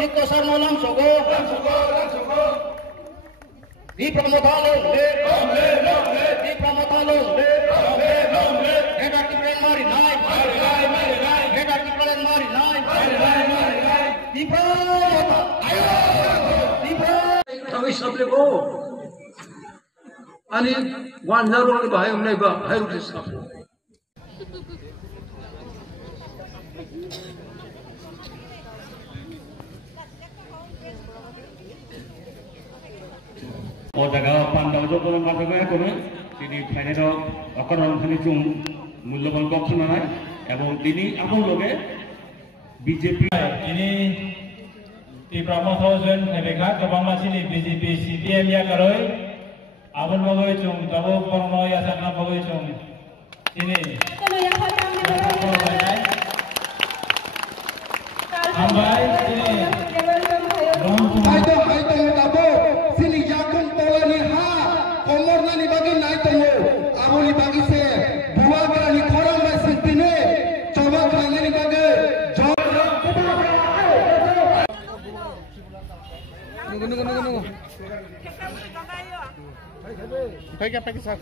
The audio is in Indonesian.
Jika sama langsung di Pramotalong, di Pramotalong, Hebat Kipren mari naik, Hebat Kipren mari naik, di Pramotalong, di Pramotalong. Kami sampai ko, ani 1-0 ni bahaya mulai bah, harus disambut. Oh jaga pandau jo kono matame kono tini final akaran khani chung mূল্যবান বক্তব্য নাই এবং তিনি আপন লগে BJP ini di Pramotalong nebeka kebang masini BJP CPM ya karoi abon bagoy chung tabo porno ya sakna bagoy chung ini ambai ini Hai tabo sini jakun tola ni ha komor na ni bagi nai tamo abuli bagi se buah berani korang masih pine coba kerana ni bagi nunggu Pega sir.